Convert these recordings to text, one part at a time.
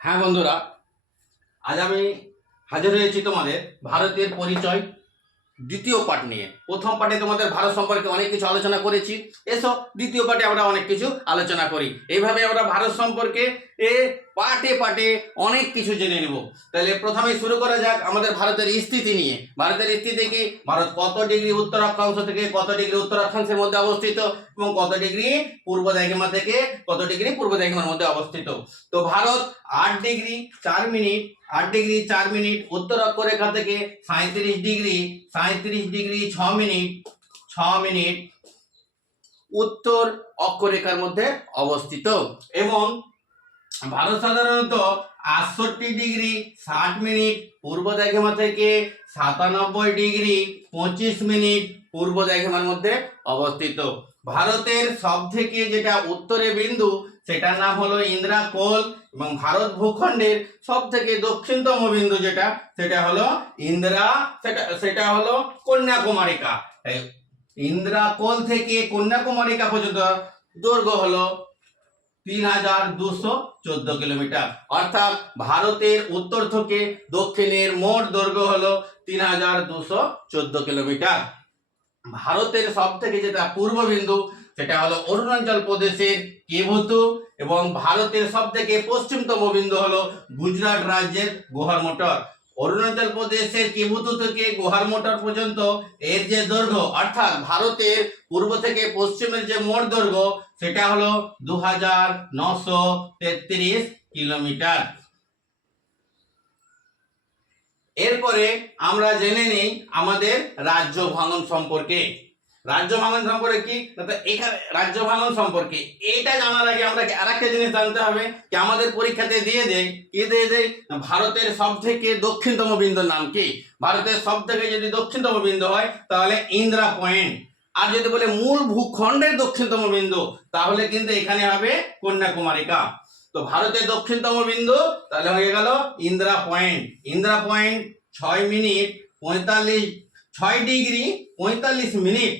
হ্যাঁ বন্ধুরা আজ আমি হাজির হয়েছি তোমাদের ভারতের পরিচয় দ্বিতীয় পার্ট নিয়ে। প্রথম পার্টে তোমাদের ভারত সম্পর্কে অনেক কিছু আলোচনা করেছি। এসো, দ্বিতীয় পার্টে আমরা অনেক কিছু আলোচনা করি। এইভাবে আমরা ভারত সম্পর্কে এ পার্টে পার্টে অনেক কিছু জেনে নেব। তাহলে প্রথমে শুরু করা যাক আমাদের ভারতের স্থিতি নিয়ে। ভারতের স্থিতি কি? ভারত কত ডিগ্রি উত্তর অক্ষাংশ থেকে কত ডিগ্রি উত্তর অক্ষাংশের মধ্যে অবস্থিত এবং কত ডিগ্রি পূর্ব দ্রাঘিমা থেকে কত ডিগ্রি পূর্ব দ্রাঘিমার মধ্যে অবস্থিত? তো ভারত আট ডিগ্রি, চার মিনিট আট ডিগ্রি, চার মিনিট। উত্তর অক্ষরেখা থেকে সাঁত্রিশ ডিগ্রি সাঁত্রিশ ডিগ্রি, ছ মিনিট ছ মিনিট। উত্তর অক্ষরেখার মধ্যে অবস্থিত। এবং ভারত সাধারণত আটষট্টি ডিগ্রি, ষাট মিনিট, পূর্ব দ্রাঘিমা থেকে সাতানব্বই ডিগ্রি, পঁচিশ মিনিট, পূর্ব দ্রাঘিমার মধ্যে অবস্থিত। ভারতের সব থেকে যেটা উত্তরে বিন্দু, সেটার নাম হলো ইন্দ্রা কোল এবং ভারত ভূখণ্ডের সব থেকে দক্ষিণতম বিন্দু যেটা, সেটা হলো ইন্দ্রা, সেটা সেটা হলো কন্যাকুমারিকা। ইন্দ্রা কোল থেকে কন্যাকুমারিকা পর্যন্ত দৈর্ঘ্য হলো তিন হাজার দুশো চোদ্দ কিলোমিটার। অর্থাৎ ভারতের উত্তর থেকে দক্ষিণের মোট দৈর্ঘ্য হলো তিন হাজার দুশো চোদ্দ কিলোমিটার। ভারতের সব থেকে যেটা পূর্ব বিন্দু সেটা হলো অরুণাচল প্রদেশের কেভুতু এবং ভারতের সব থেকে পশ্চিমতম বিন্দু হলো গুজরাট রাজ্যের গোহার মোটর। অরুণাচল প্রদেশের কেভুতু থেকে গোহার মোটর পর্যন্ত এর যে দৈর্ঘ্য, অর্থাৎ ভারতের পূর্ব থেকে পশ্চিমের যে মোট দৈর্ঘ্য, সেটা হলো দু কিলোমিটার। এরপরে আমরা জেনে নিই আমাদের রাজ্য ভাঙন সম্পর্কে। রাজ্য ভাঙন সম্পর্কে কি? এখানে রাজ্য ভাঙন সম্পর্কে। এটা জানার আগে আমরা আরেকটা জিনিস জানতে হবে কি আমাদের পরীক্ষাতে দিয়ে দেয়, কি দিয়ে দেয়? ভারতের সব থেকে দক্ষিণতম বিন্দুর নাম কি? ভারতের সব থেকে যদি দক্ষিণতম বিন্দু হয়, তাহলে ইন্দ্রা পয়েন্ট। আর যদি বলে মূল ভূখণ্ডের দক্ষিণতম বিন্দু, তাহলে কিন্তু এখানে হবে কন্যাকুমারিকা। তো ভারতের দক্ষিণতম বিন্দু, তাহলে হয়ে গেল ইন্দ্রা পয়েন্ট। ইন্দ্রা পয়েন্ট ছয় মিনিট পঁয়তাল্লিশ, ছয় ডিগ্রি পঁয়তাল্লিশ মিনিট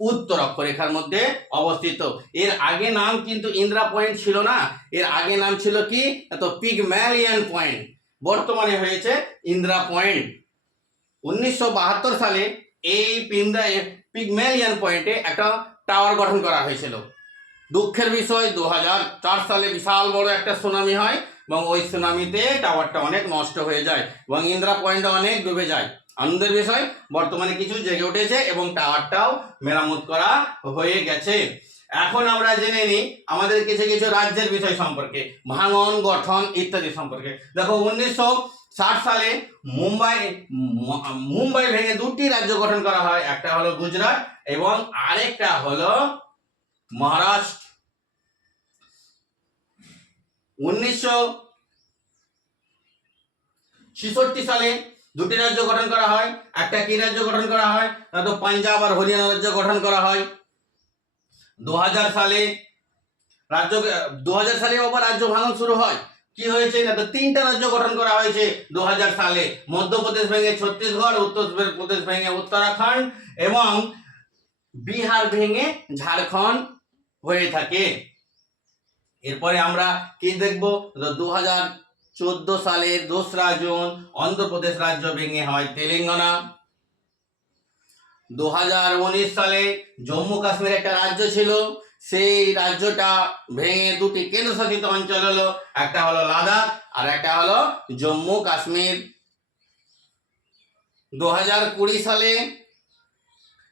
উত্তর অক্ষরেখার মধ্যে অবস্থিত। এর আগে নাম কিন্তু ইন্দ্রা পয়েন্ট ছিল না। এর আগে নাম ছিল কি? তো পিগম্যালিয়ান পয়েন্ট। বর্তমানে হয়েছে ইন্দ্রা পয়েন্ট। উনিশশো বাহাত্তর সালে এই পিন্দ্রা পিগম্যালিয়ান পয়েন্টে একটা টাওয়ার গঠন করা হয়েছিল। দুঃখের বিষয় দু সালে বিশাল বড় একটা সুনামি হয় এবং ওই সুনামিতে টাওয়ারটা অনেক নষ্ট হয়ে যায় এবং ইন্দ্রা পয়েন্টটা অনেক ডুবে যায়। আনন্দের বিষয়, বর্তমানে কিছু জেগে উঠেছে এবং টাওয়ারটাও মেরামত করা হয়ে গেছে। এখন আমরা জেনে নিই আমাদের কিছু কিছু রাজ্যের বিষয় সম্পর্কে, ভাঙন, গঠন ইত্যাদি সম্পর্কে। দেখো, উনিশশো ষাট সালে মুম্বাই মুম্বাই ভেঙে দুটি রাজ্য গঠন করা হয়, একটা হলো গুজরাট এবং আরেকটা হলো মহারাষ্ট্র। উনিশশো ছেষট্টি সালে দুটি রাজ্য গঠন করা হয়। একটা কি রাজ্য গঠন করা হয়? না তো পাঞ্জাব আর হরিয়ানা রাজ্য গঠন করা হয়। দু হাজার সালে রাজ্য দু হাজার সালে আবার রাজ্য ভাঙন শুরু হয়। কি হয়েছে? না তো তিনটা রাজ্য গঠন করা হয়েছে দু হাজার সালে। মধ্যপ্রদেশ ভেঙে ছত্তিশগড়, উত্তর প্রদেশ ভেঙে উত্তরাখণ্ড এবং বিহার ভেঙে ঝাড়খণ্ড। হয়ে থাকে। এরপরে আমরা কি দেখব? দু হাজার চোদ্দ সালের দোসরা জুন অন্ধ্রপ্রদেশ রাজ্য ভেঙে হয় তেলেঙ্গানা। দু হাজার উনিশ সালে জম্মু কাশ্মীর একটা রাজ্য ছিল। সেই রাজ্যটা ভেঙে দুটি কেন্দ্রশাসিত অঞ্চল হলো, একটা হলো লাদাখ আর একটা হলো জম্মু কাশ্মীর। দু হাজার কুড়ি সালে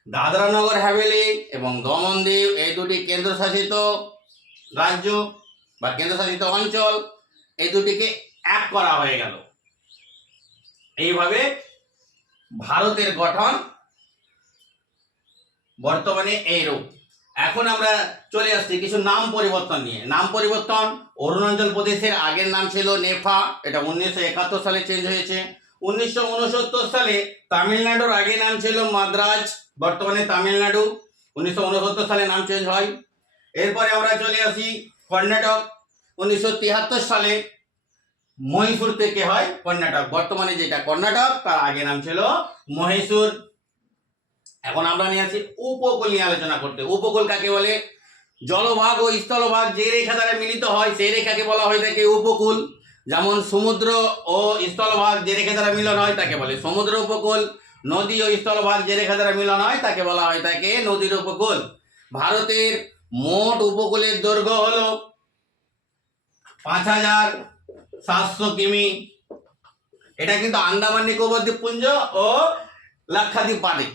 দাদরা নগর হাভেলি এবং দমন দ্বীপ এই দুটি কেন্দ্রশাসিত রাজ্য বা কেন্দ্রশাসিত অঞ্চল এই দুটিকে এক করা হয়ে গেল। এইভাবে ভারতের গঠন বর্তমানে এইরূপ। এখন আমরা চলে আসছি কিছু নাম পরিবর্তন নিয়ে। নাম পরিবর্তন অরুণাচল প্রদেশের আগের নাম ছিল নেফা, এটা উনিশশো একাত্তর সালে চেঞ্জ হয়েছে। উনিশশো উনসত্তর সালে তামিলনাড়ুর আগে নাম ছিল মাদ্রাজ। বর্তমানে তামিলনাড়ু উনিশশো উনসত্তর সালে নাম চেঞ্জ হয়। এরপরে আমরা চলে আসি কর্ণাটক উনিশশো তিয়াত্তর সালে মহীশূর থেকে হয় কর্ণাটক। বর্তমানে যেটা কর্ণাটক, তার আগে নাম ছিল মহীশূর। এখন আমরা নিয়ে আসি উপকূল নিয়ে আলোচনা করতে। উপকূল কাকে বলে? জলভাগ ও স্থলভাগ যে রেখা দ্বারা মিলিত হয়, সেই রেখাকে বলা হয়ে থাকে উপকূল। যেমন সমুদ্র ও স্থলভাগ যে রেখা দ্বারা মিলন হয়, তাকে বলে সমুদ্র উপকূল। নদী ও স্থলভাগ যে রেখা দ্বারা মিলন হয়, তাকে বলা হয় তাকে নদীর উপকূল। ভারতের মোট উপকূলের দৈর্ঘ্য হলো পাঁচ হাজার সাতশো কিমি। এটা কিন্তু আন্দামান নিকোবর দ্বীপপুঞ্জ ও লাক্ষাদ্বীপ পারে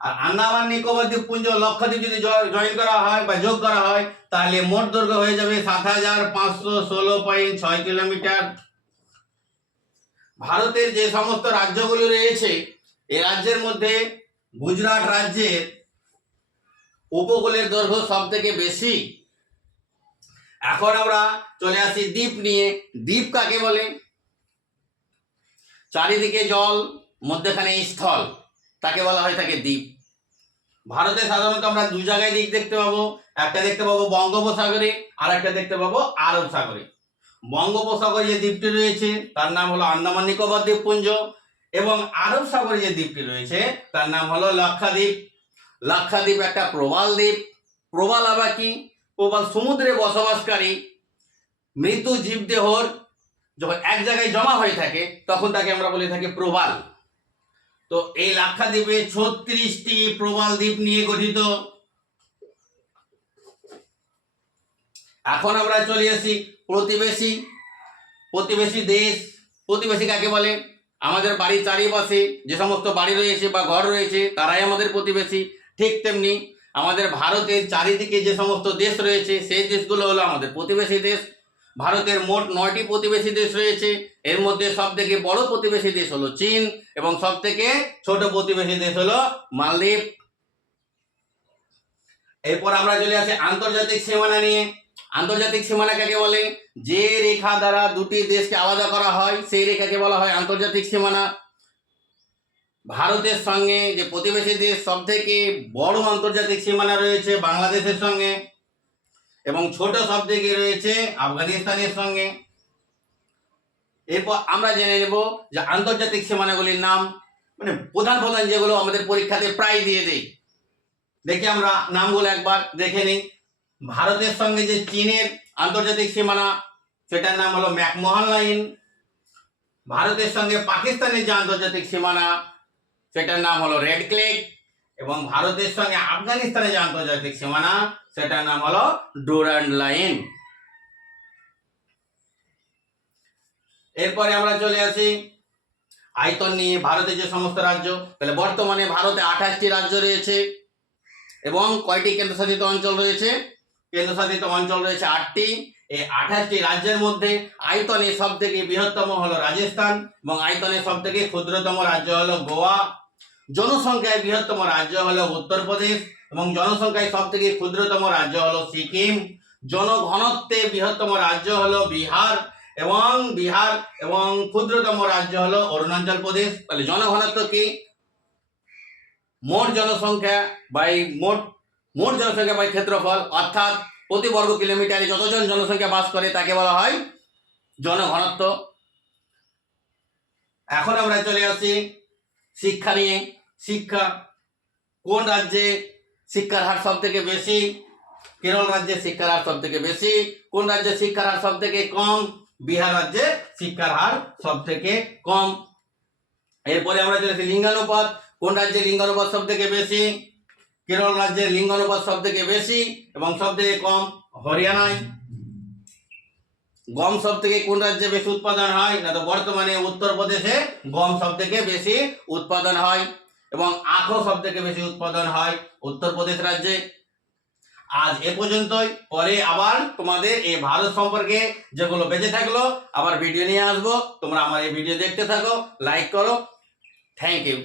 আর আন্দামান নিকোবর দ্বীপপুঞ্জ লক্ষদ্বীপ যদি জয়েন করা হয় বা যোগ করা হয়, তাহলে মোট দৈর্ঘ্য হয়ে যাবে সাত হাজার পাঁচশো ষোলো পয়েন্ট ছয় কিলোমিটার। ভারতের যে সমস্ত রাজ্যগুলি রয়েছে এই রাজ্যের মধ্যে গুজরাট রাজ্যের উপকূলের দৈর্ঘ্য সব থেকে বেশি। এখন আমরা চলে আসি দ্বীপ নিয়ে। দ্বীপ কাকে বলে? চারিদিকে জল, মধ্যখানে স্থল। তাকে বলা হয় থাকে দ্বীপ। ভারতে সাধারণত আমরা দু জায়গায় দ্বীপ দেখতে পাবো। একটা দেখতে পাবো বঙ্গোপসাগরে আর একটা দেখতে পাবো আরব সাগরে বঙ্গোপসাগরে যে দ্বীপটি রয়েছে, তার নাম হলো আন্দামান নিকোবর দ্বীপপুঞ্জ। এবং আরব সাগরে যে দ্বীপটি রয়েছে, তার নাম হলো লাক্ষাদ্বীপ। লাক্ষাদ্বীপ একটা প্রবাল দ্বীপ। প্রবাল আবার কি? প্রবাল সমুদ্রে বসবাসকারী। মৃত জীবদেহর যখন এক জায়গায় জমা হয়ে থাকে, তখন তাকে আমরা বলে থাকি প্রবাল। তো এই লাক্ষাদ্বীপে ছত্রিশটি প্রবাল দ্বীপ নিয়ে গঠিত। এখন আমরা চলে আসি প্রতিবেশী। প্রতিবেশী দেশ। প্রতিবেশী কাকে বলে? আমাদের বাড়ির চারিপাশে যে সমস্ত বাড়ি রয়েছে বা ঘর রয়েছে, তারাই আমাদের প্রতিবেশী। ঠিক তেমনি আমাদের ভারতের চারিদিকে যে সমস্ত দেশ রয়েছে, সেই দেশগুলো হলো আমাদের প্রতিবেশী দেশ। ভারতের মোট নয়টি প্রতিবেশী দেশ রয়েছে। এর মধ্যে সব থেকে বড় প্রতিবেশী দেশ হলো চীন এবং সব থেকে ছোট প্রতিবেশী দেশ হলো মালদ্বীপ। এরপর আমরা চলে আসি আন্তর্জাতিক সীমানা নিয়ে। আন্তর্জাতিক সীমানা কাকে বলে? যে রেখা দ্বারা দুটি দেশকে আলাদা করা হয়, সেই রেখাকে বলা হয় আন্তর্জাতিক সীমানা। ভারতের সঙ্গে যে প্রতিবেশী দেশ সব থেকে বড় আন্তর্জাতিক সীমানা রয়েছে বাংলাদেশের সঙ্গে এবং ছোট সব থেকে রয়েছে আফগানিস্তানের সঙ্গে। এরপর আমরা জেনে নেব যে আন্তর্জাতিক সীমানাগুলির নাম মানে প্রধান প্রধান যেগুলো আমাদের পরীক্ষাতে প্রায় দিয়ে দেয় দেখি আমরা নামগুলো একবার দেখে নিই। ভারতের সঙ্গে যে চীনের আন্তর্জাতিক সীমানা, সেটার নাম হলো ম্যাকমোহন লাইন। ভারতের সঙ্গে পাকিস্তানের যে আন্তর্জাতিক সীমানা, সেটার নাম হলো রেড ক্লেক। এবং ভারতের সঙ্গে আফগানিস্তানের যে আন্তর্জাতিক সীমানা, সেটার নাম হলো ডোরান্ড লাইন। এরপরে আমরা চলে আসি আয়তন নিয়ে, ভারতের যে সমস্ত রাজ্য। তাহলে বর্তমানে ভারতে আঠাশটি রাজ্য রয়েছে এবং কয়টি কেন্দ্রশাসিত অঞ্চল রয়েছে? কেন্দ্রশাসিত অঞ্চল রয়েছে আটটি। এই আঠাশটি রাজ্যের মধ্যে আয়তনে সব থেকে বৃহত্তম হলো রাজস্থান এবং আয়তনে সব থেকে ক্ষুদ্রতম রাজ্য হলো গোয়া। জনসংখ্যায় বৃহত্তম রাজ্য হলো উত্তরপ্রদেশ এবং জনসংখ্যায় সব থেকে ক্ষুদ্রতম রাজ্য হলো সিকিম। জনঘনত্বে বৃহত্তম রাজ্য হলো বিহার এবং বিহার এবং ক্ষুদ্রতম রাজ্য হলো অরুণাচল প্রদেশ। তাহলে জনঘনত্ব কি? মোট জনসংখ্যা বাই মোট মোট জনসংখ্যা বাই ক্ষেত্রফল, অর্থাৎ প্রতি বর্গ কিলোমিটারে যতজন জনসংখ্যা বাস করে তাকে বলা হয় জনঘনত্ব। এখন আমরা চলে আসি শিক্ষা নিয়ে। শিক্ষা কোন রাজ্যে শিক্ষার হার সব থেকে বেশি? কেরল রাজ্যে শিক্ষার হার সব থেকে বেশি। কোন রাজ্যে শিক্ষার হার সব থেকে কম? বিহার রাজ্যে শিক্ষার হার সব থেকে কম। এরপরে আমরা চলে আসি লিঙ্গানুপাত। কোন রাজ্যে লিঙ্গানুপাত সব থেকে বেশি? কেরল রাজ্যে লিঙ্গানুপাত সব থেকে বেশি এবং সব থেকে কম? হরিয়ানায়। গম সব থেকে কোন রাজ্যে বেশি উৎপাদন হয়? না তো বর্তমানে উত্তরপ্রদেশে গম সব থেকে বেশি উৎপাদন হয় এবং আখও সব থেকে বেশি উৎপাদন হয় উত্তরপ্রদেশ রাজ্যে। আজ এ পর্যন্তই। পরে আবার তোমাদের এই ভারত সম্পর্কে যেগুলো বেঁচে থাকল, আবার ভিডিও নিয়ে আসব। তোমরা আমার এই ভিডিও দেখতে থাকো লাইক করো। Thank you